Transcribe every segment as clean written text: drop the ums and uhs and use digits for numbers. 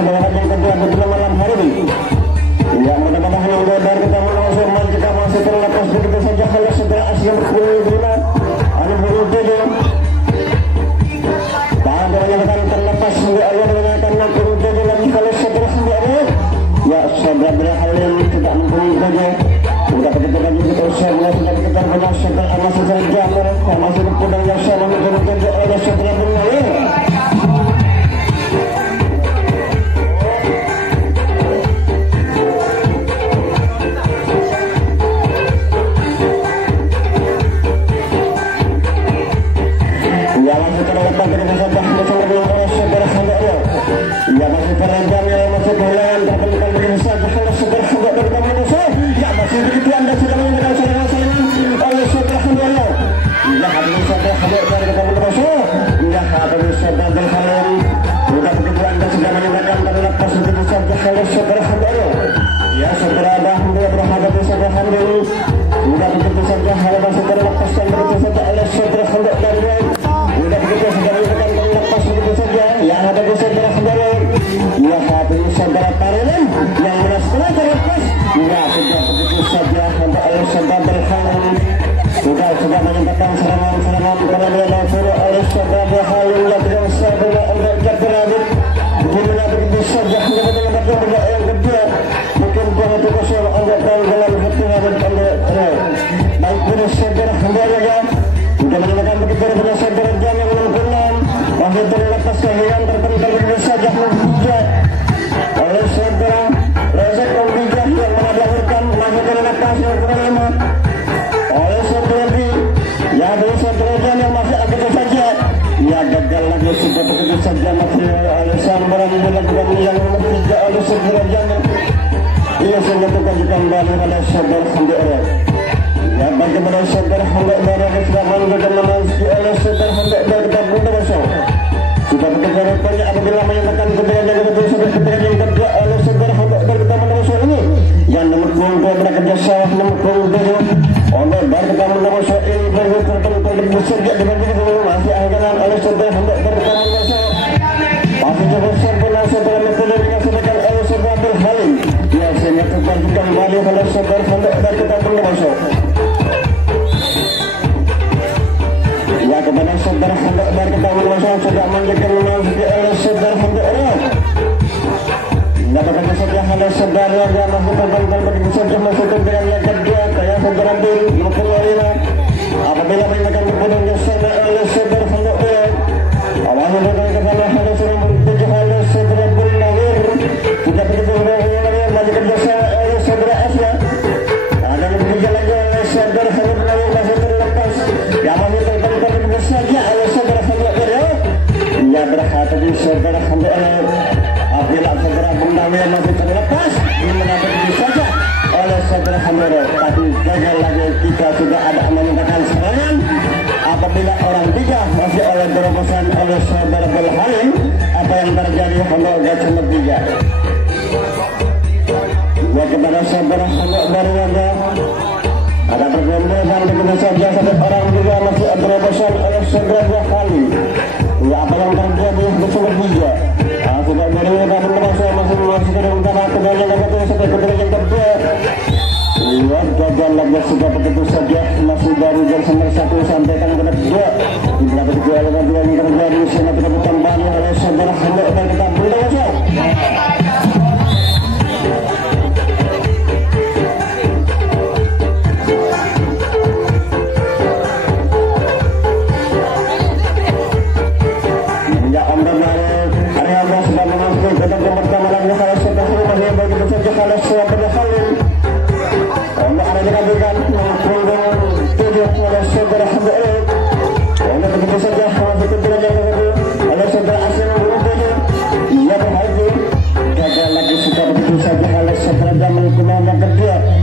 semangat yang kedua pada malam hari ini. Ya, mudah-mudahan yang benar kita langsung jika masih terlepas begitu saja kalau segera Asia berkumpul ada berutuh. Bahan yang terlepas hingga Allah mengatakan nak berutuh lagi kalau segera sendiri. Ya, saudara berhalim tidak mempunyai sudah begitu lagi kita usah sudah kita punya segera masih terjamur masih berpudang yang sama berutuh oleh segera berhalim. Ya masih terendam ya masih berjalan terpental begini saja kalau segera hendak bertemu musuh ya masih begitu anda sudah mengenal serangan-serangan oleh segera hendak ya habis segera hendak bertemu musuh ya habis segera berhalim sudah begitu anda sudah meninggalkan terlepas begitu saja kalau segera hendak ya segera dah hendak berhadap segera hendak sudah begitu saja hal masih terlepas dan begitu saja oleh segera hendak dari sudah begitu sudah meninggalkan terlepas begitu saja yang ada di segera hendak ya habis saudara Parilan yang merasa terlepas ya sudah begitu saja sampai oleh saudara berhalim sudah menyebabkan serangan-serangan karena dia langsung oleh saudara berhalim yang tidak sabar untuk terberabit beginilah begitu saja hingga betul-betul yang kedua mungkin buah itu kosong anggota dalam hati habis anda baik benar saudara kembali ya sudah menyebabkan begitu benar saudara jangan menentukan masih terlepas kehilangan terpental begitu saja menghujat oleh saudara Rezek Pembijak yang menadahkan masih terlepas yang kelima oleh saudara B ya dari saudara Jan yang masih begitu saja ya gagal lagi sudah begitu saja masih oleh sambaran dilakukan yang nomor 3 oleh saudara Jan ia sehingga kembali oleh saudara Handera ya bagaimana saudara Handera sudah menunjukkan memasuki oleh saudara Handera kita bunda masuk sudah begitu rupanya apabila menyatakan kebenaran yang betul sebagai kebenaran yang kedua oleh saudara Handera kita menemukan ini yang nomor 2 bekerja sawah nomor 2 oleh baru kita menemukan ini berbentuk sejak dibanding masih anggaran oleh saudara Handera kita menemukan masih cukup sempurna saudara metode dengan sedangkan oleh saudara berhalim ya sehingga terbantukan kembali oleh saudara Handera kita menemukan ya kepada saudara Handera kita menemukan sudah menjadikan memasuki oleh saudara Handera dapat saja oleh saudara yang masih terbantukan begitu saja masukkan dengan yang kedua kayak saudara Bil maupun lainnya apabila menyatakan berpudang yang sama oleh saudara Handera awalnya dari kepada oleh saudara bertujuh oleh saudara Bil Nawir tidak begitu yang masih kerjasama oleh saudara Asya ada lebih lagi oleh saudara Handera masih terlepas yang masih terbantukan begitu saja oleh saudara Handera ya berhati di saudara Handera apabila saudara Bundawir masih terlepas mendapat begitu saja oleh saudara Handera tapi gagal lagi kita sudah ada meninggalkan serangan apabila orang 3 masih oleh terobosan oleh saudara Berhalim apa yang terjadi Handera gacor 3 ya kepada saudara Handera ada bergelombol dan begitu saja satu orang juga masih terobosan oleh saudara Berhalim ya apa yang terjadi gacor 3 sudah dari dan masih masuk ke dalam tanah kemudian yang kedua sampai ke yang kedua ya gagal lagi sudah begitu saja masih dari jam 1 sampai ke yang kedua tidak begitu lagi yang terjadi sehingga kita kembali oleh saudara Handera dan kita bunda masuk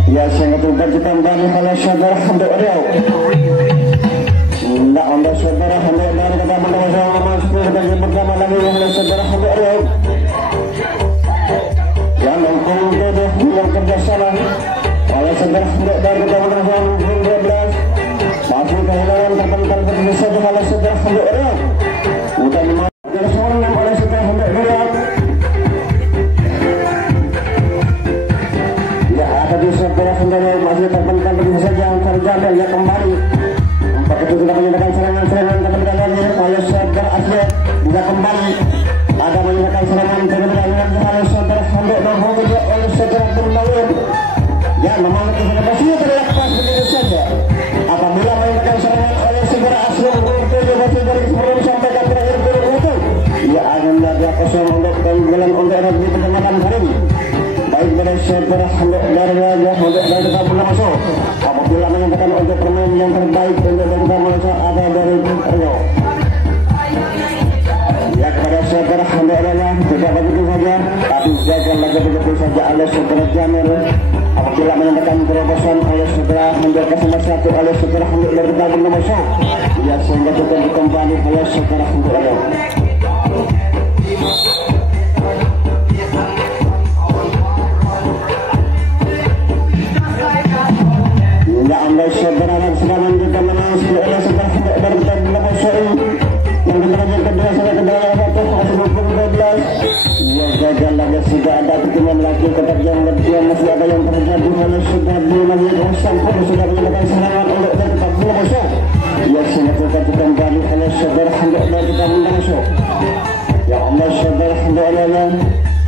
ya sangat kembali oleh saudara Handera nah oleh saudara Handera kita mendengar masuk sebagai pertama lagi oleh saudara Handera yang mengkumpul yang kerjasama oleh saudara Handera kita mendengar 12 masih kehilangan terpental begitu saja oleh saudara Handera udah oleh saudara Handera saja kembali. Empat itu sudah menyatakan serangan-serangan terlebih lagi oleh saudara Asli juga kembali. Ada menyatakan serangan terlebih lagi oleh saudara Handok dan juga oleh saudara Bermawir. Ya memang kita masih terlepas begitu saja. Apabila menyatakan serangan oleh saudara Asli bertujuh masih dari sebelum sampai ke terakhir burung itu. Ya akan ada kosong untuk tenggelam untuk di pertandingan hari ini. Baik dari saudara Handok dari wajah Handok dari kita masuk. Apabila menyatakan untuk permain yang terbaik untuk kita masuk ada dari Rio. Ya kepada saudara Handok adalah tidak begitu saja, tapi jaga lagi begitu saja oleh saudara Jamil. Apabila menyatakan terobosan oleh saudara Handok ke satu oleh saudara Handok dari kita masuk. Ya sehingga kita kembali oleh saudara Handok Rio. Ya Allah saudara dan sekarang kita menangis oleh saudara Handok dari kita masuk. Yang terakhir kedua sampai kedua waktu hasil 12. Ya gagal lagi sudah ada pertemuan lagi tetap yang masih ada yang terjadi oleh sudah di masjid sampai sudah menyatakan serangan untuk tetap masuk. Ya sehingga kita kembali oleh saudara Handok dari kita masuk. Ya Allah saudara Handok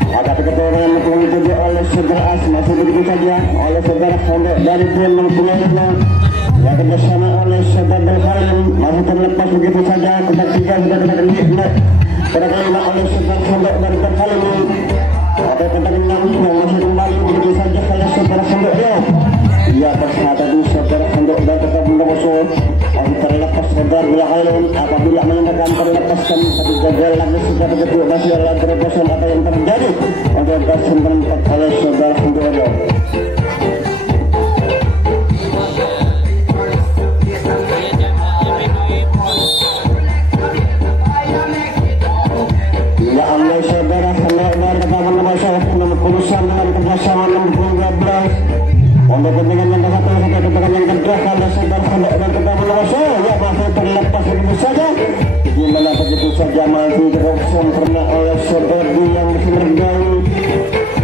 ada keterangan yang ditunjukkan oleh saudara As masih begitu saja oleh saudara Handok dari tim mempunyainya. Ya kerjasama oleh saudara Berhalim masih terlepas begitu saja. Kita tiga sudah kita nikmat terkena oleh saudara Handok dari Berhalim. Ada keterangan yang masih kembali begitu saja oleh saudara Handok ya. Ya bersama di saudara Handok dan tetap masuk. Masih terlepas saudara Berhalim apabila menyatakan terlepaskan tapi gagal lagi sudah begitu masih ada terobosan apa yang terjadi untuk bersempat oleh saudara Handok ya. Keputusan dengan kerjasama 612 untuk kepentingan yang ke-1 sampai kepentingan yang kedua kalau saudara Handok dan kita masuk ya masih terlepas begitu saja di mana begitu saja masih terlaksana oleh saudara yang masih berdiri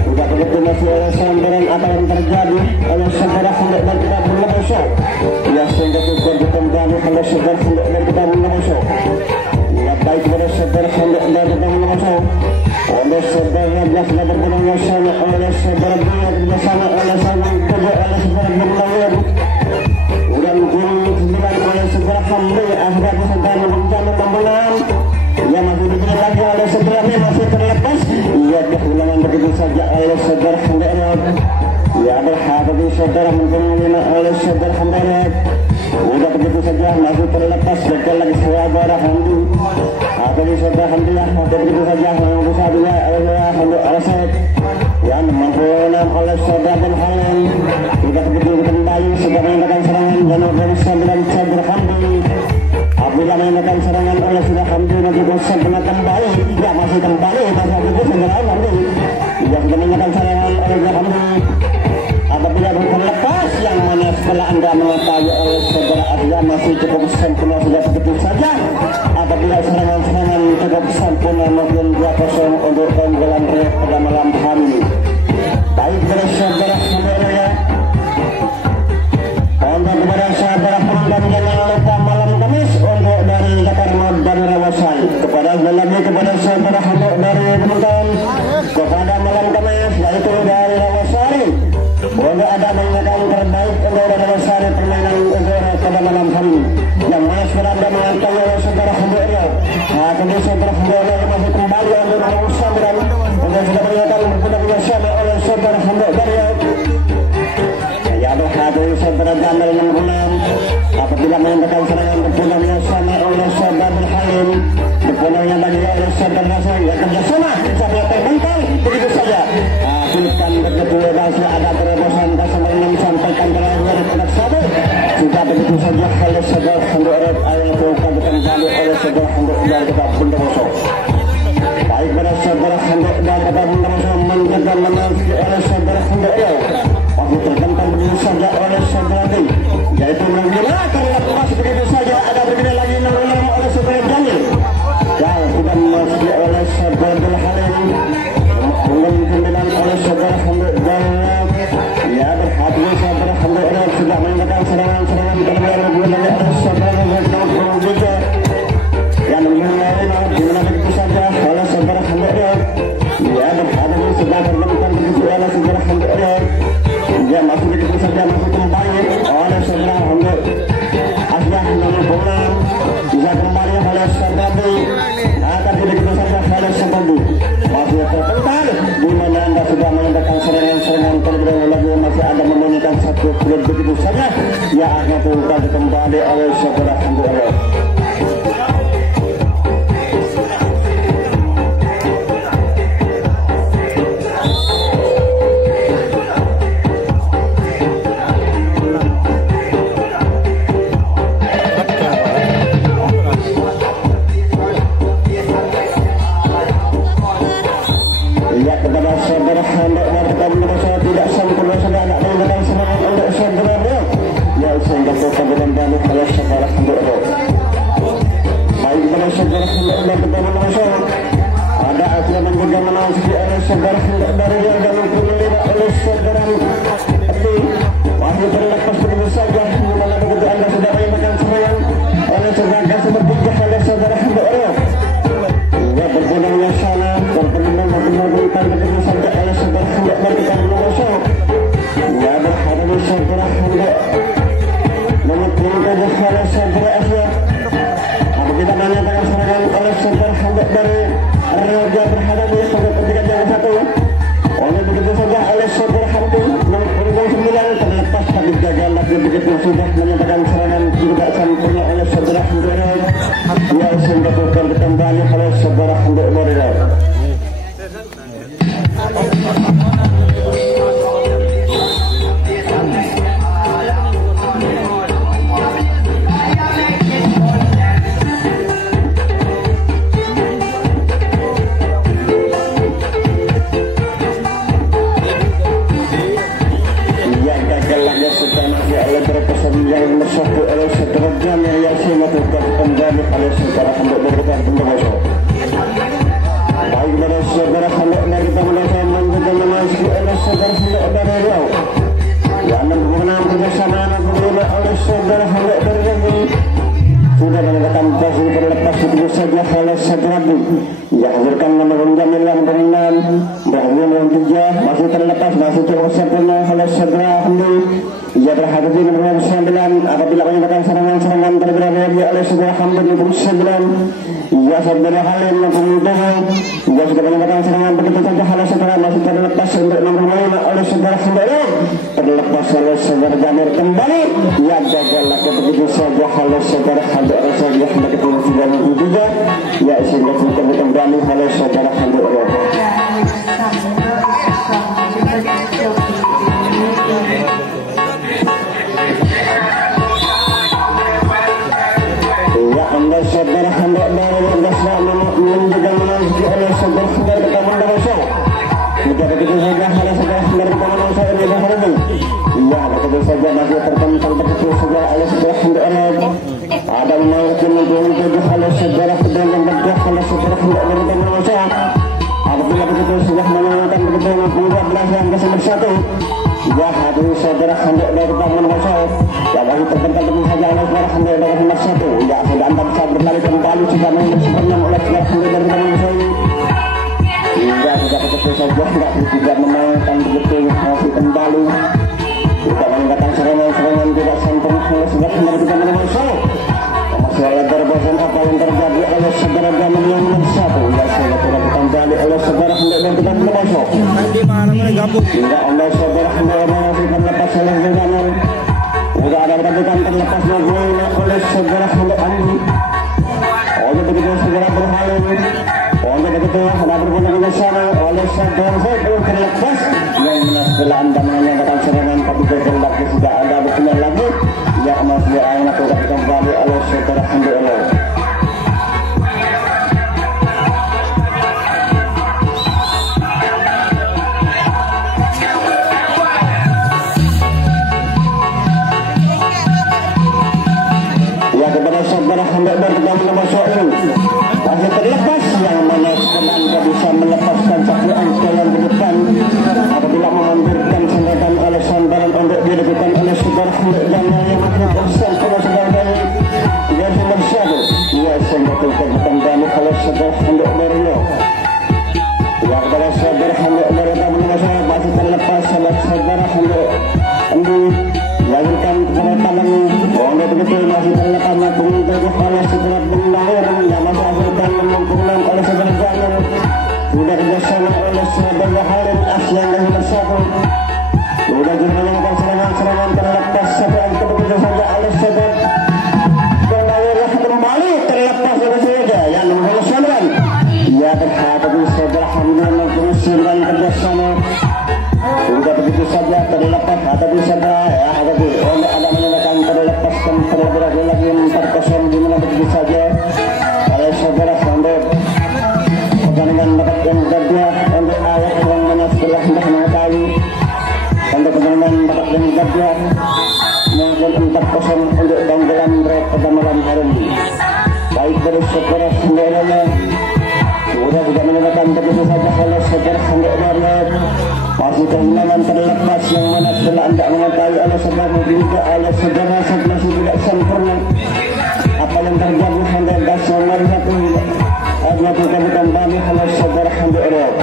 tidak begitu masih oleh sambaran apa yang terjadi oleh saudara Handok dan kita masuk ya sehingga kita kembali oleh saudara Handok dan kita masuk ya baik kepada saudara Handok dan kita masuk oleh saudara yang sudah bergabung sama oleh saudara dia bersama oleh saudara kedua oleh saudara Bermawir dan kemudian oleh saudara Hamdi akhirnya saudara menjadi pembelaan yang masih dipilih lagi oleh saudara ini masih terlepas ia kehilangan begitu saja oleh saudara Hamdi ya berhadapi saudara menjadi oleh saudara Hamdi udah begitu saja masih terlepas gagal lagi saudara Hamdi atau saudara Hamdi atau begitu saja yang bisa dia oleh Handok Alasek yang memperoleh oleh saudara Berhalim tidak begitu kembali sudah menyatakan serangan dan organisasi saudara Hamdi apabila menyatakan serangan oleh saudara Hamdi nanti bisa kembali ya masih kembali pasal itu saudara Hamdi tidak sudah menyatakan serangan oleh saudara Hamdi apabila terlepas yang mana setelah anda mengetahui oleh saudara Arya masih cukup sempurna sudah begitu saja apabila serangan-serangan cukup sempurna mungkin 2-0 untuk keunggulan Rio pada malam hari ini baik dari saudara Handok untuk kepada saudara penonton jangan lupa malam Kamis untuk dari Jakarta dan Rawasai kepada lagi kepada saudara Handok dari penonton kepada malam Kamis yaitu dari Rawasai untuk ada menyatakan terbaik untuk Rawasai permainan untuk pada malam hari ini yang mana sudah ada mengatakan oleh saudara Handok kemudian saudara Handok masih kembali untuk Rawasai dan sudah menyatakan bersama oleh saudara Handok dari ya berhadapi saudara Jamil yang menang apabila menyatakan serangan berpulang yang sama oleh saudara Berhalim berpulangnya bagi oleh saudara Nasir yang kerjasama sampai terbentang begitu saja bukan begitu bebas ada terobosan pasal 6 sampaikan terakhir pada satu sudah begitu saja oleh saudara Handok yang bukan kembali oleh saudara Handok dan kita benda bosok baik pada saudara Handok dan kita benda bosok menjaga menang oleh saudara Handok waktu tertentang begitu saja oleh saudara D yaitu mengira terlepas begitu saja ada begini lagi oleh saudara Jamil yang sudah masuk oleh saudara Berhalim dengan oleh saudara Handok dan ya berhati saudara Handok sudah menyatakan serangan-serangan masih ada memenangkan satu klub begitu saja. Ya akan terungkap kembali oleh saudara Alhamdulillah. Ada aturan juga menangsi oleh saudara dari yang dalam penerima oleh saudara tapi masih terlepas begitu saja dimana begitu anda sudah memainkan serangan oleh saudara seperti oleh saudara Alhamdulillah. Ya berpunangnya sana berpunang begitu saja oleh saudara Alhamdulillah kita menunggu. Ya berhadap saudara Alhamdulillah menyebutkan oleh saudara Asyar. Kita menanyakan serangan oleh saudara Hamid dari Raja berhadap dengan saudara ketika jalan satu. Oleh begitu saja oleh saudara Hamid nomor 9 terlepas tapi gagal lagi begitu sudah menyatakan serangan tidak sempurna oleh saudara Hamid. Ya sehingga bukan kembali oleh saudara Hamid Morila. Yang bersatu oleh saudara Jamil Yasin melakukan kembali oleh saudara Hamid berdekat pendosa. Baik pada saudara Hamid dari pendosa menjaga memasuki oleh saudara Hamid dari Riau. Yang berkenaan kerjasama menerima oleh saudara Hamid dari Riau sudah menyatakan posisi berlepas begitu saja oleh saudara Bu. Yang hadirkan nomor Jamil yang berenam, Bahwa yang 3 masih terlepas masih cukup sempurna oleh saudara Hamid. Ia berhadapan dengan nomor 9 apabila menyatakan serangan-serangan terberat oleh sebuah Hamid nomor 9. Ia saudara Halim nomor 7. Ia sudah menyatakan serangan begitu saja oleh saudara masih terlepas untuk nomor 5 oleh saudara Hamid. Terlepas oleh saudara Jamil kembali. Ia gagal lagi begitu saja oleh saudara Hamid Rasulullah begitu sudah juga. Ia sehingga kembali oleh saudara Hamid. Anda saudara Hamid dari Wadaslah menunjukkan memasuki oleh saudara Hamid ke taman Dawasa. Jika begitu saja oleh saudara Hamid ke taman Dawasa ini berhenti. Ya begitu saja masih terpental begitu saja oleh saudara Hamid. Ada memasuki menuju oleh saudara Hamid yang bergerak oleh saudara Hamid dari taman Dawasa. Apabila begitu sudah menangkan begitu 12 yang ke-1. Ya hadir saudara Hamid dari taman Dawasa. Ya masih terpental begitu saja oleh saudara Hamid dari nomor 1. Ya sudah anda bisa berlari kembali jika memang sebenarnya oleh saudara Hamid dari taman Dawasa ini. Ya sudah begitu saja tidak memainkan begitu masih kembali. Tidak meninggalkan serangan-serangan tidak sempurna oleh saudara Hamid dari taman Dawasa. Masih ada terobosan apa yang terjadi oleh saudara Jamil yang nomor 1. Ya sudah kembali oleh saudara Hamid dari taman Dawasa. Hingga oleh saudara Hamid masih terlepas oleh Jamil. Sudah ada pertandingan terlepas oleh saudara Hamid Andi. Oleh begitu saudara berhalim. Oleh begitu ada berguna ke sana oleh saudara Zaid terlepas. Yang setelah anda menyatakan serangan tapi gagal lagi sudah ada berguna lagi. Ya masih akan kembali oleh saudara Hamid. Kepada saudara Hamid dari taman Dawasa masih terlepas yang mana anda bisa melepaskan satu angka yang ke depan apabila menghampirkan senjata oleh sandaran untuk dilakukan oleh saudara Hamid dan yang berpesan kepada saudara dari garis nomor 1. Ia senjata kembali oleh saudara Hamid dari Riau. Ya kepada saudara Hamid dari taman Dawasa masih terlepas oleh saudara Hamid Andi. Lakukan penetapan oleh begitu masih terlepas untuk oleh setelah bendahir yang masih akan memungkinkan oleh saudara Jamil sudah kerjasama oleh saudara Halim Asyan dari nomor 1. Sudah juga terlepas ada di sebelah ya ada di ada menyatakan terlepaskan terlebih lagi 4-0 di mana begitu saja oleh saudara sampai pertandingan dapat yang kedua untuk ayat yang mana setelah sudah mengetahui untuk pertandingan dapat yang kedua mungkin 4-0 untuk Banggelan pada malam hari ini. Baik dari saudara semuanya sudah tidak menyatakan begitu saja oleh saudara sampai Marlet masih kehilangan terlepas yang mana setelah anda mengetahui oleh saudara juga oleh saudara masih tidak sempurna apa yang terjadi hingga dasar Marlet melakukan kembali oleh saudara sampai Marlet.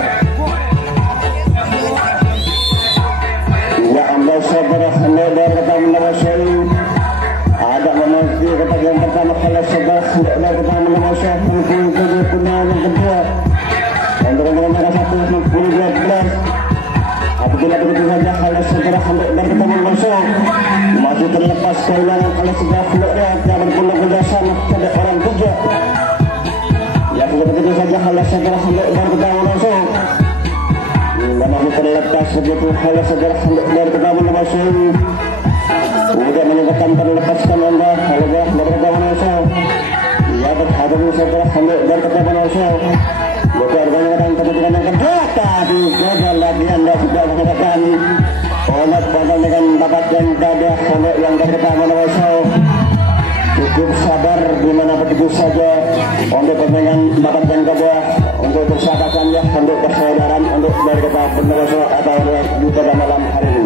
Ya anda saudara sampai dari kata menawasai ada memasti kata yang pertama oleh saudara sampai dari kata menawasai mungkin kedua yang kedua untuk mereka 1-10-12 apabila begitu saja oleh saudara sampai dari kata menawasai masih terlepas kehilangan oleh saudara sampai yang berpulang kerjasama pada orang tiga ya begitu saja oleh saudara sampai dari kata menawasai masih terlepas begitu oleh saudara sampai dari kata menawasai sudah menyebabkan terlepaskan anda oleh dari kata menawasai ya berhadapi saudara sampai dari kata menawasai bukan dengan kepentingan yang kedua tadi gagal lagi anda sudah mengatakan oleh dengan bakat yang ada oleh yang dari kata menawasai cukup sabar di mana begitu saja untuk kepentingan bakat yang kedua untuk persahabatan ya untuk persaudaraan untuk dari kata menawasai atau pada malam hari ini.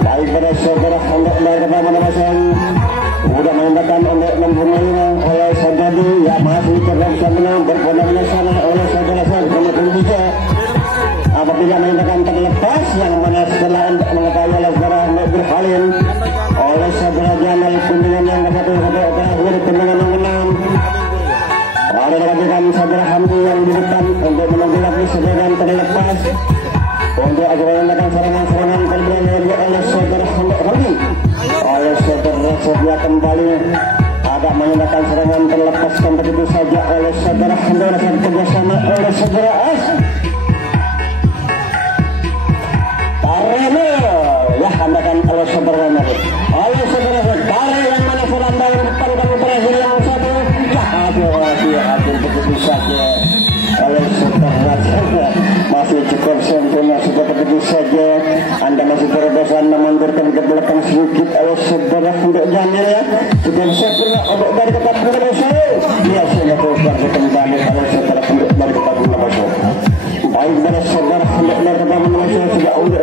Baik pada saudara untuk dari kata menawasai sudah menembakkan untuk mempunyai oleh saudara ya masih terlalu menang berpondoknya sana oleh saudara kemudian juga apabila menembakkan terlepas yang mana setelah mengetahui oleh saudara berhalin oleh saudara Jamal kunjungan yang terakhir kunjungan yang menang ada dengan saudara Hamdi yang di depan untuk menunggu lagi saudara terlepas untuk agar menembakkan serangan-serangan terberangan oleh saudara Hamdi oleh saudara sedia kembali ada menyatakan serangan terlepaskan begitu saja oleh saudara Hamdana dan kerjasama oleh saudara As Tareno ya handakan oleh saudara Mari oleh saudara Tare yang mana serang dalam depan kamu terakhir yang satu ya hadir begitu saja oleh saudara masih cukup sempurna sudah begitu saja anda masih terbosan memundurkan ke belakang sedikit oleh saudara untuk Jamil ya sudah sempurna untuk dari tempat menawasai biasanya terus kembali oleh saudara untuk dari tempat menawasai baik dari saudara untuk dari tempat menawasai sudah untuk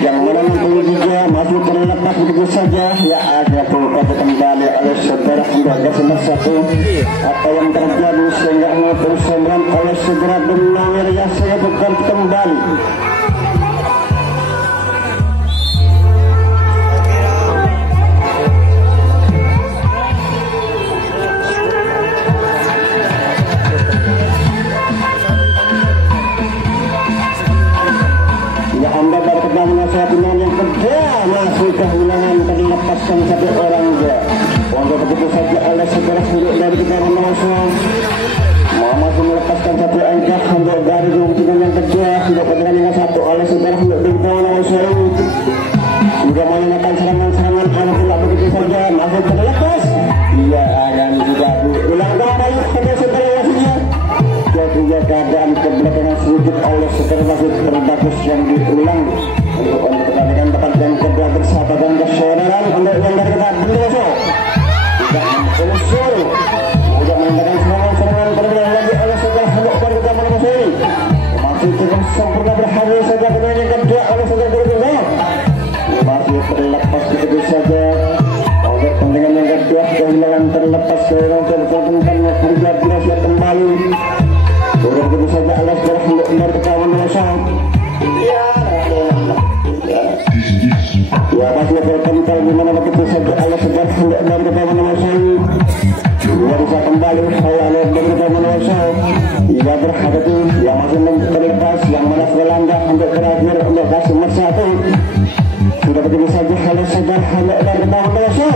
yang mana nanti juga masih terlepas begitu saja ya ada terlepas kembali oleh saudara untuk ke satu apa yang terjadi sehingga mengatur sembilan oleh saudara Benangir ya saya bukan kembali ya anda pada kedatangan saya dengan yang kedua masih kehilangan terlepaskan satu orang ya untuk begitu saja oleh saudara sudah dari kita menawasai masih melepaskan satu angka untuk dari hubungan yang kedua sudah pertandingan satu oleh saudara untuk kita menawasai sudah menyatakan serangan-serangan kalau tidak begitu saja masih terlepas iya akan juga diulang kembali pada saudara wasitnya jadinya keadaan kebelakangan sedikit oleh saudara wasit terbagus yang diulang untuk pertandingan tempat yang kedua bersahabat dan kesaudaraan untuk yang dari kita menawasai tidak mengusul sudah menyatakan serangan-serangan terlebih lagi oleh saudara hendak dari kita menawasai masih cukup sempurna berhasil saja dengan yang kedua oleh saudara berikutnya masih terlepas begitu saja oleh pentingan yang kedua kehilangan terlepas kehilangan tertentunya kerja biasa kembali sudah begitu saja oleh saudara hendak dari kita menawasai ya masih berkental dimana begitu saja oleh saudara hendak dari kita menawasai ia bisa kembali oleh beberapa menawasai ia berhadapi yang masih terlepas yang mana Belanda untuk terakhir untuk kasih satu sudah begitu saja oleh saudara hendak dari kita menawasai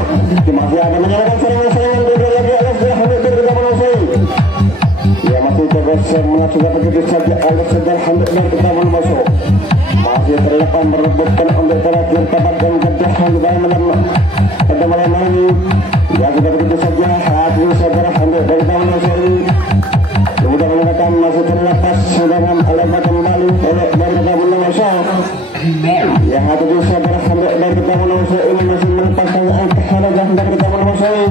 masih ada menyalakan serangan-serangan dua lagi oleh saudara hendak dari kita menawasai masih terus sudah begitu saja oleh saudara hendak dari kita menawasai masih terlepas merebutkan untuk terakhir tempat yang kedua di dalam pada malam ini. Ya sudah begitu saja hati saudara untuk dari tahun ini sudah menggunakan masih terlepas sedangkan alamat kembali oleh dari tahun yang hati saudara untuk dari tahun ini masih melepaskan angka halagan dari tahun ini.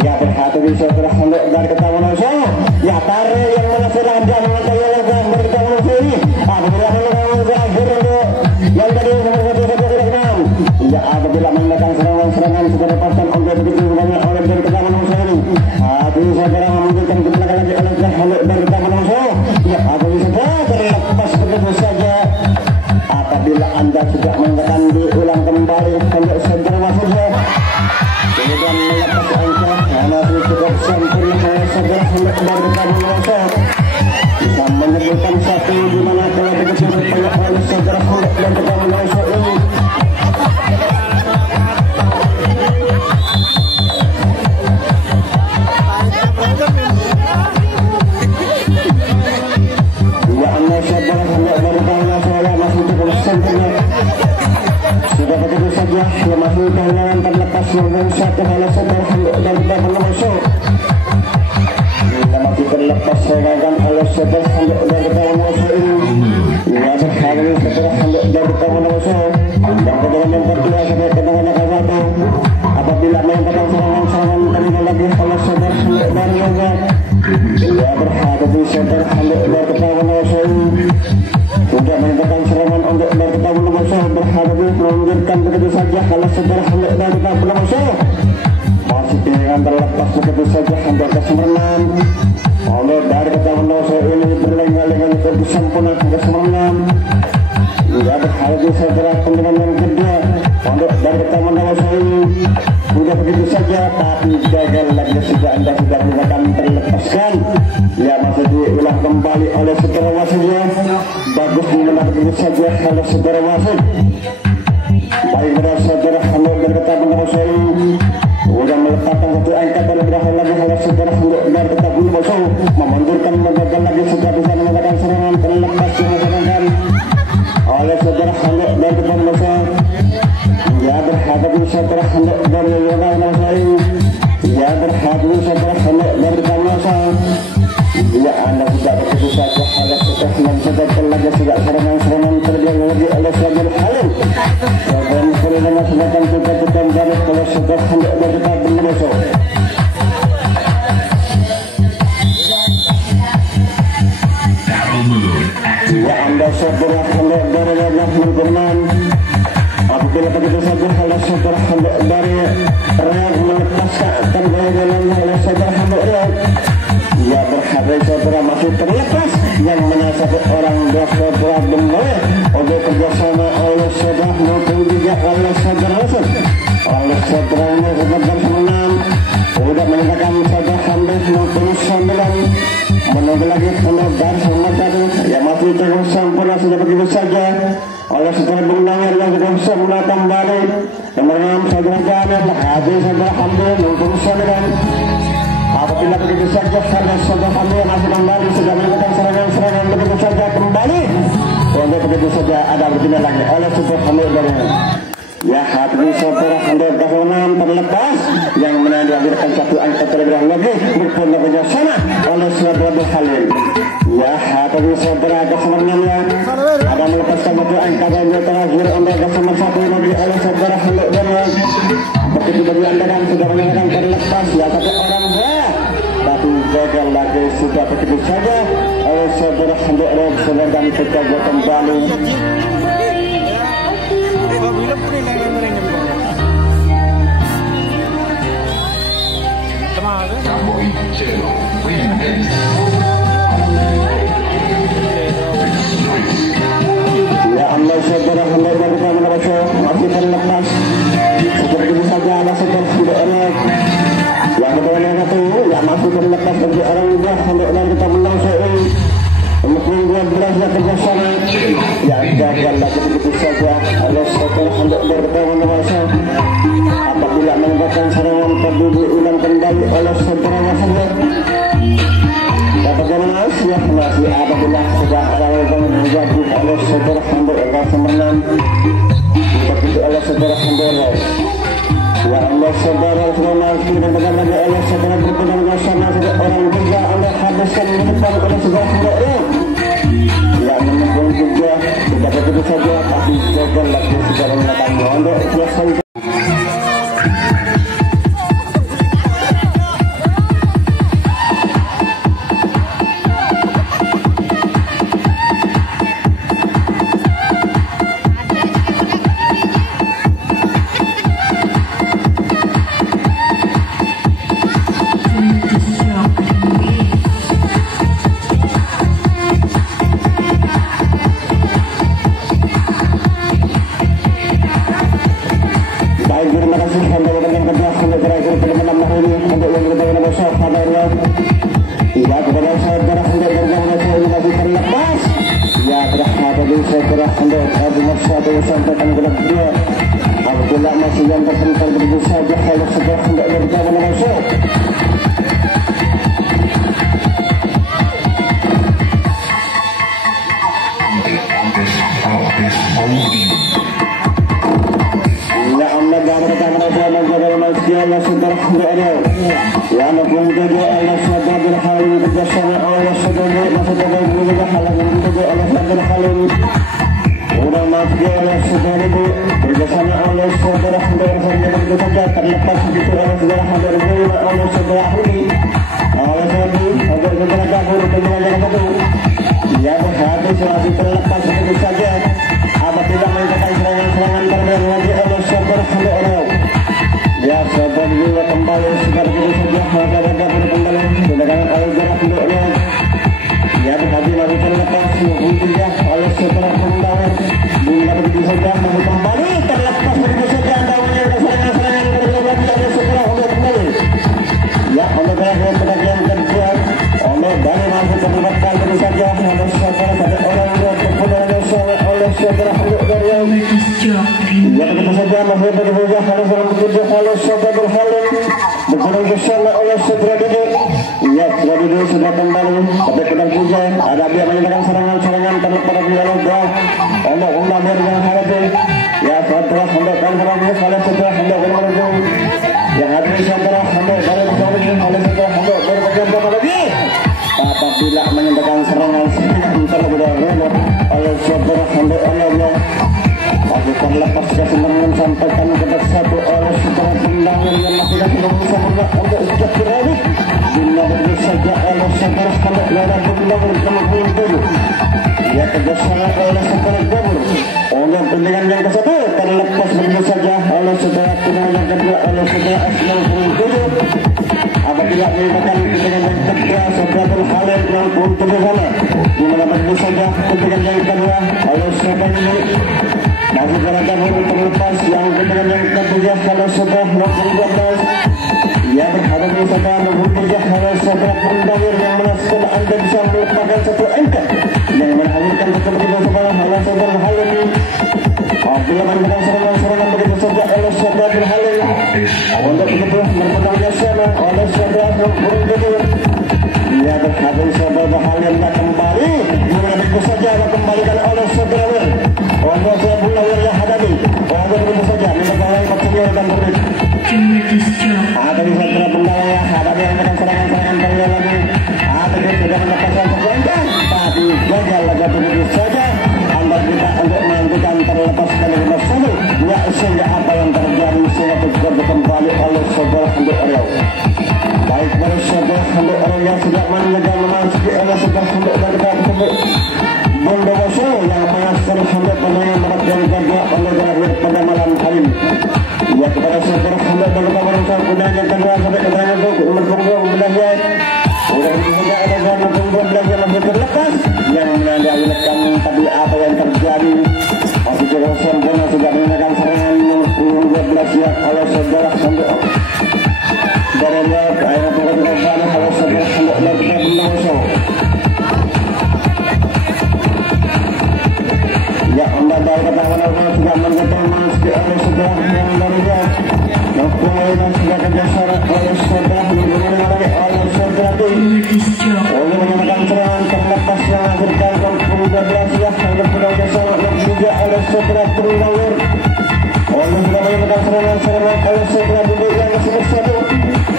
Ya berhati saudara untuk dari tahun ini. Ya tarik yang mana serang dan mengayokan dari tahun ini. Apabila menggunakan berakhir untuk yang tadi ya apabila menggunakan serangan-serangan sudah lepaskan untuk begitu banyak oleh dari tahun ini. Hati saudara memungkinkan kita lagi oleh dari tahun ini. Ya apabila saudara terlepas begitu saja. Apabila anda sudah menggunakan diulang kembali untuk saudara maksudnya. Kemudian melepas angka karena cukup sempurna oleh saudara dari tahun ini. Bisa menyebutkan satu di mana kalau begitu banyak oleh saudara dari tahun ini. Sudah begitu saja yang masih kehilangan terlepas yang satu hal saudara dan tidak menemukan yang masih terlepas serangan oleh saudara dan tidak menemukan yang berhasil saudara dan tidak menemukan yang kedua yang kedua sampai kedengaran satu apabila melakukan serangan-serangan terima lagi oleh saudara dan yang ia berhasil saudara dan tidak menemukan sudah melakukan serangan untuk dari kita menemukan berharap menunjukkan begitu saja kalau saudara hendak dari kita menemukan masih dengan terlepas begitu saja hendak kesempurnaan oleh dari kita menemukan ini berlenga-lenga itu sempurna kesempurnaan ya berharap saudara dengan yang kedua untuk dari kita menemukan ini sudah begitu saja tapi gagal lagi sudah anda sudah menggunakan terlepaskan ya masih diulang kembali oleh saudara wasitnya bagus dimenang begitu saja kalau saudara wasit baik benar saudara hendak berkata menemukan ini sudah melepaskan satu angka dan berakhir lagi kalau saudara hendak berkata menemukan memundurkan gagal lagi sudah bisa menggunakan serangan terlepas yang dilakukan oleh saudara hendak berkata menemukan ya berhadap saudara hendak dari yang lain ya berhadap saudara hendak dari kawasan ya anda sudah begitu saja oleh sudah yang sudah lagi sudah serangan-serangan terjadi lagi oleh saudara Halim dan serangan sedangkan juga dari kalau sudah hendak dari kawasan ya anda saudara hendak dari yang berkenan apabila begitu saja kalau saudara hendak dari reak melepaskan dari dalam oleh saudara hendak reak ya berharap saudara masih terlepas yang mana satu orang dua saudara benar oleh kerjasama oleh saudara maupun juga oleh saudara langsung oleh saudara ini sebentar semenang sudah meninggalkan saudara hendak maupun sembilan menunggu lagi hendak dari semua tadi ya masih terus sempurna sudah begitu saja oleh saudara bendangan yang sudah semula kembali dengan saudara Jamil hati saudara Hamdul maupun sembilan apabila begitu saja karena saudara Hamdul masih kembali sudah melakukan serangan-serangan begitu saja kembali untuk begitu saja ada berpindah lagi oleh saudara Hamdul dari ya hati saudara Hamdul tahunan terlepas yang menandakan satu angka terlebih lagi berpindah kerjasama oleh saudara Halim ya hati saudara kesemenannya ada melepaskan satu angka dan terakhir untuk bersama satu lagi oleh saudara Halim dan begitu bagi anda dan sudah menyatakan terlepas ya satu orang tapi gagal lagi sudah begitu saja oleh saudara Halim dan kita kembali ya Allah saudara hendak kita meneruskan masih terlepas seperti itu saja Allah saudara sudah elok yang kedua yang satu ya masih terlepas bagi orang juga hendak kita meneruskan mungkin 12 yang kerjasama ya gagal lagi begitu saja Allah saudara hendak kita meneruskan apabila menggunakan serangan terdiri ulang kembali oleh saudara wasitnya bagaimana masih apabila sudah awal menjadi oleh saudara hamba Allah semenan begitu oleh saudara hamba Allah. Ya Allah saudara semua dan bagaimana Allah saudara berpegang bersama orang juga Allah habiskan di depan oleh saudara hamba Allah. Ya namun juga tidak begitu saja tapi jaga lagi saudara melakukan untuk selesai. Oleh menyatakan serangan terlepas yang menghasilkan saja oleh saudara Purnawir. Oleh sudah menemukan serangan oleh saudara Budi yang masih bersatu.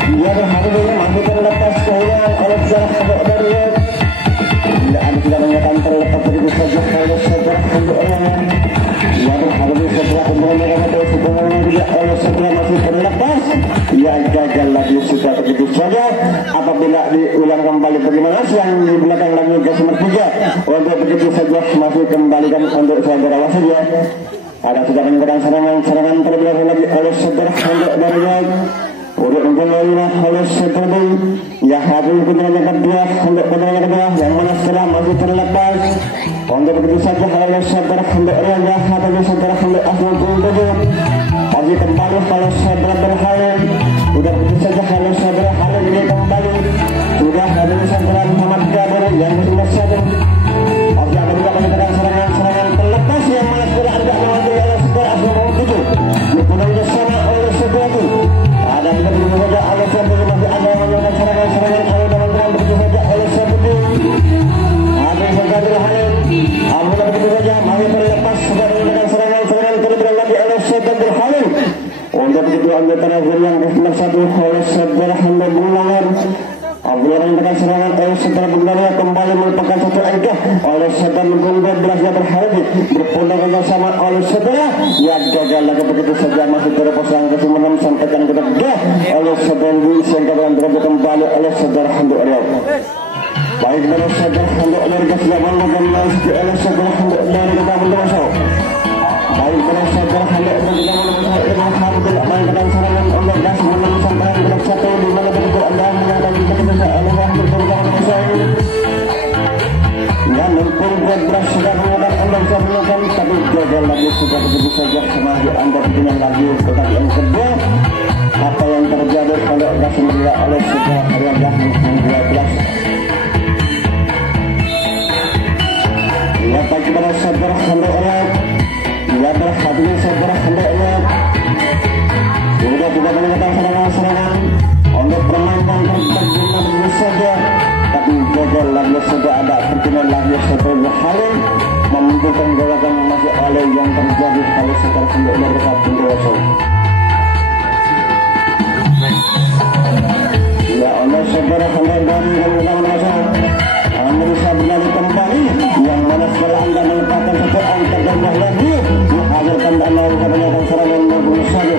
Ia berhadirnya mampu terlepas kehilangan oleh jarak agak dari tidak ada tidak menyatakan terlepas begitu saja oleh saudara Purnawir. Ia berhadirnya saudara Purnawir atau sebenarnya tidak oleh saudara masih terlepas. Ia gagal lagi sudah begitu saja. Apabila diulang kembali bagaimana yang di belakang lagi ke nomor 3 untuk begitu saja masih kembalikan untuk saudara wasit ya. Ada sudah menyerang serangan terlebih dahulu lagi oleh saudara untuk dari untuk mengenai oleh saudara ya hadir kemudian kedua untuk kemudian kedua yang mana setelah masih terlepas untuk begitu saja oleh saudara untuk raja hadir saudara untuk asal untuk masih kembali oleh saudara berhalin sudah begitu saja oleh saudara halin ini kembali sudah hadir saudara Muhammad Jabir yang nomor 1 masih ada juga menyerang serangan terlepas yang mana setelah ada oleh saudara asal untuk kemudian sama oleh saudara ada juga begitu saja oleh saudara masih ada menyerang serangan oleh dengan begitu saja oleh saudara ada saudara halin apabila begitu saja masih terlepas sudah menyerang serangan terlebih lagi oleh saudara halin untuk begitu anggota yang nomor 1 oleh saudara Hamdan Bunawar. Apabila menyerang serangan oleh saudara Bunawar kembali merupakan satu angka oleh saudara Bunawar belasnya berharap berpundak sama oleh saudara ya gagal lagi begitu saja masih terpasang ke Sumenam sampaikan ke depan oleh saudara Luis yang kembali oleh saudara Hamdan Ariel. Baik dari saudara Hamdan Ariel kesiapan mengenai oleh saudara Hamdan Ariel kita berdoa. Baik dari saudara Hamdan Ariel tidak menggunakan serangan untuk gas menang sampai ke 1 di mana begitu Anda menyatakan begitu Allah berkorban saya dan mempunyai beras sudah mengatakan Anda bisa melakukan tapi gagal lagi sudah begitu saja semakin Anda punya lagi tetapi yang kedua apa yang terjadi oleh gas media oleh saudara Ariel gas 12 ya bagi para saudara Hamdan Ariel ya berhadir saudara Hamdan Ariel sudah tidak menggunakan serangan untuk permainan terjemah begitu saja tapi gagal lagi sudah ada pertemuan lagi setelah Halil membutuhkan gerakan masih oleh yang terjadi oleh secara sendiri mereka pendoso ya oleh saudara Hamdan dari yang masa Anda bisa berlari kembali yang mana setelah Anda melepaskan satu angka ganda lagi dihadirkan Anda bisa menyatakan serangan begitu saja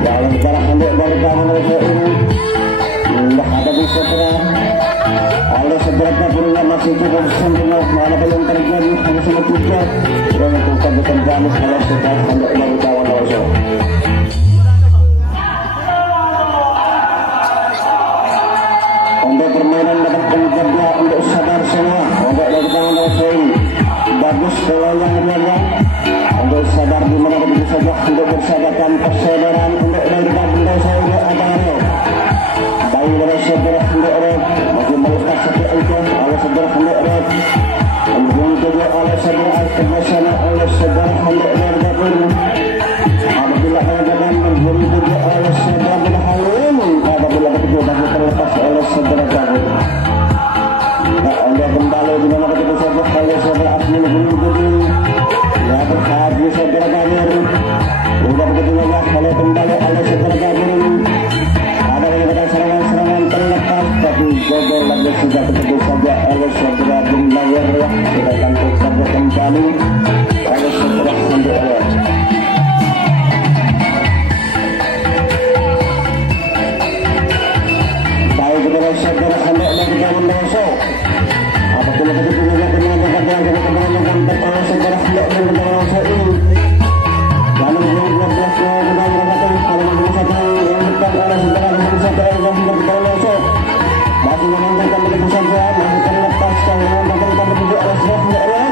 dalam cara hendak berbangun ini tidak ada di segera oleh seberapa punya masih cukup sempurna mana yang terjadi hanya sama 3 yang bukan bekerjaan oleh setelah hendak berbangun also untuk permainan dapat bekerja untuk sadar semua untuk berbangun also bagus kalau yang berjalan untuk sadar di mana begitu saja untuk bersadarkan persaudaraan untuk melakukan dosa ini ada baik dari saudara Hamdan masih melekat satu angka oleh saudara Hamdan kemudian juga oleh saudara Al-Qadasana oleh saudara Hamdan apabila mengatakan menjadi juga oleh saudara Al-Halim apabila begitu masih terlepas oleh saudara Jabir Anda kembali di mana begitu saja oleh saudara Asmin ya berhadir saudara Jabir sudah begitu banyak oleh kembali oleh saudara Jabir ada yang serangan terlepas tapi gagal lagi sudah begitu saja oleh saudara Bunawar sudah tangkap saja kembali oleh saudara Bunawar baik kepada saudara Hamdan dan kita mendoso apabila begitu juga dengan yang oleh saudara Hamdan dan kita mendoso ini lalu yang 12 kalau satu yang depan oleh saudara yang mendoso masih menonton begitu saja masih terlepas yang menonton begitu oleh saudara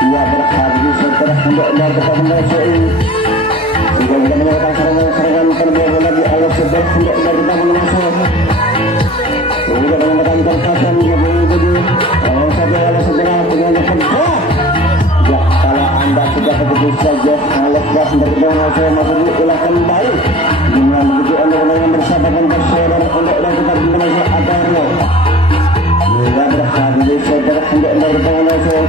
ia berhadir saudara Hamdan dan kita mendoso ini juga tidak menyatakan serangan terlebih lagi oleh saudara Hamdan dan kita mendoso juga mengatakan terkasan dia begitu kalau saja oleh saudara dengan kerja ya kalau Anda sudah begitu saja oleh gas berdoa saya masih diulah kembali dengan begitu Anda yang bersahabat bersaudara untuk melakukan Indonesia ada juga berhadir saudara Hamdan dan berdoa saya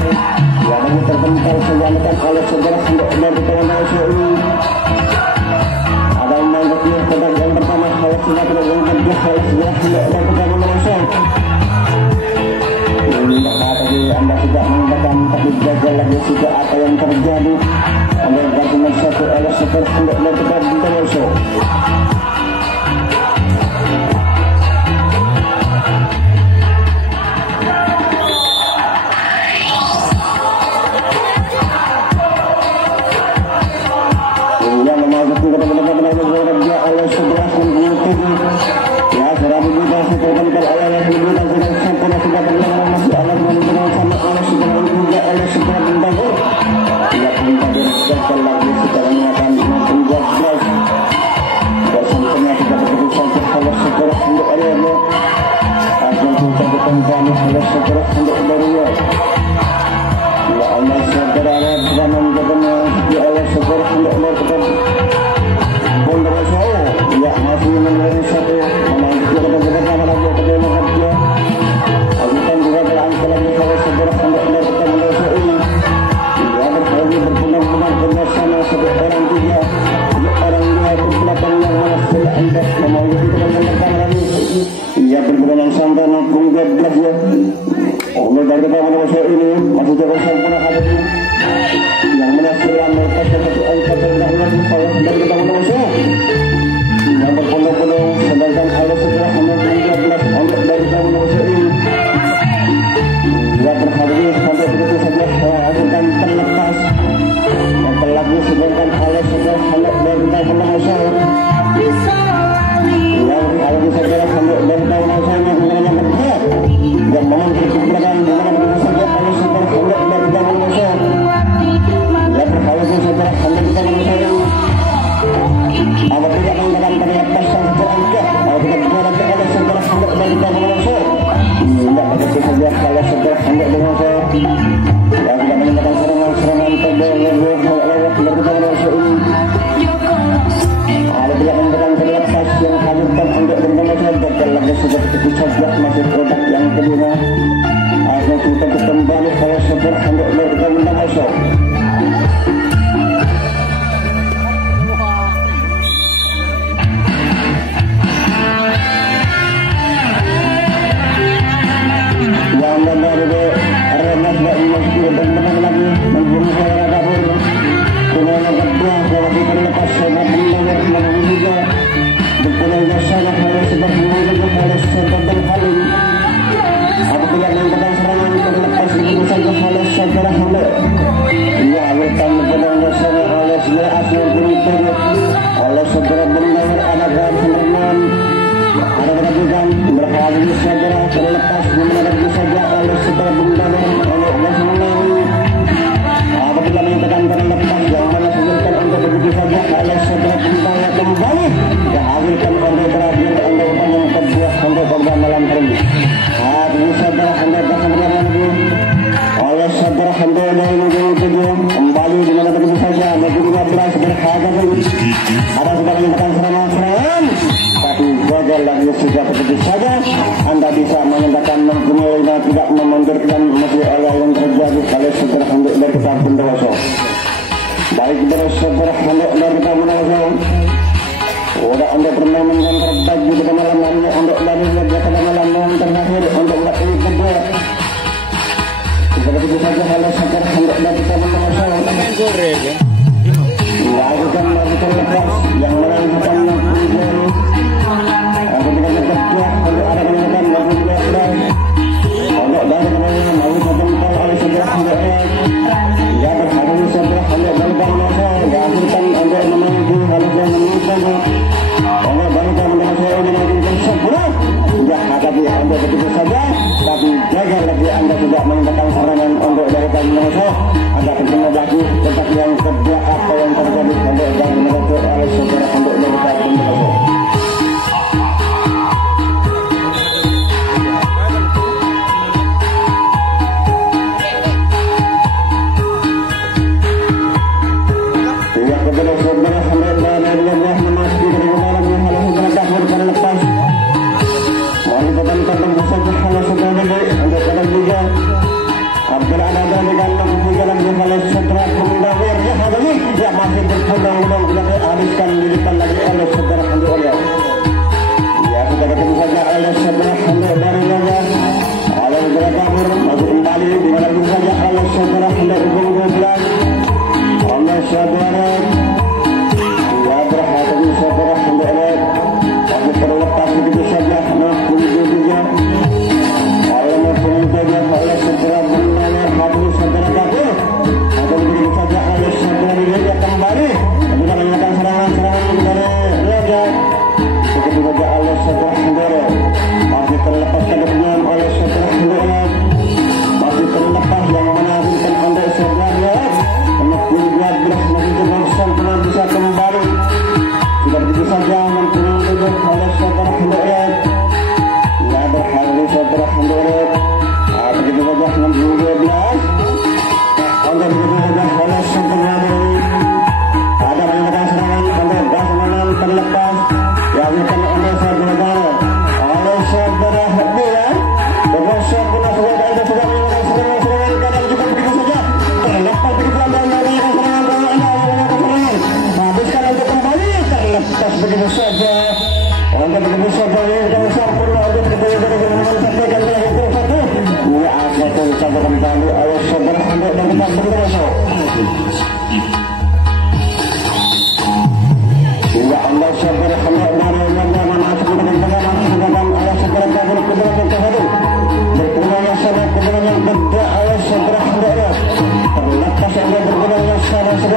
ya bagi terbentar sejalan oleh saudara hendak dari kawan ini. Ada menanggapnya pedang yang pertama oleh Singapura yang kedua oleh sebelah hendak dari kawan langsung. Ini tadi Anda tidak mengatakan tapi jaga lagi sudah apa yang terjadi. Anda gabungan satu oleh sebelah hendak dari kawan langsung. Yang kedua apa yang terjadi pada yang menentu oleh saudara untuk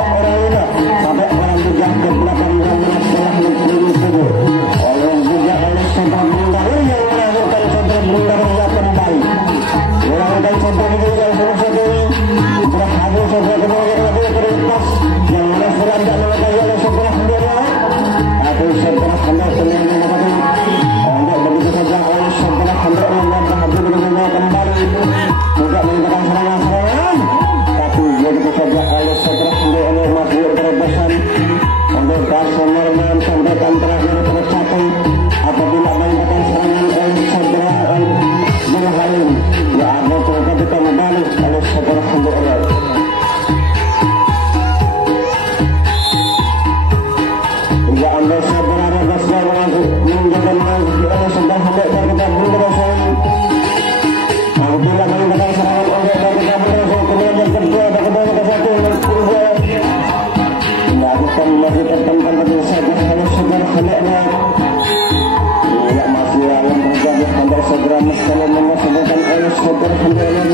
orang ini sampai orang juga ke belakang dan setelah menunggu oleh juga oleh saudara Bundar yang melakukan saudara Bundar yang kembali melakukan saudara juga saudara berhasil saudara kedua yang berlintas yang mana sudah tidak melakukan oleh saudara Bundar atau saudara Bundar sendiri untuk begitu saja oleh saudara Bundar yang berhasil juga kembali juga melakukan serangan-serangan tapi begitu saja oleh saudara Bundar yang masih terbesan untuk Barcelona dan sampaikan terakhir tercapai apabila melakukan serangan oleh saudara Berhalim ya ada kita membalik oleh saudara Bundar ya anda saudara Ragasnya menunjukkan oleh saudara Bundar kita Bundar apabila melakukan serangan oleh kita Bundar kemudian yang kedua dan kedua ke satu dan kedua lakukan masih tertempat pada saudara oleh saudara Bundar ya masih yang terjadi pada saudara Masalah mengasalkan oleh saudara Bundar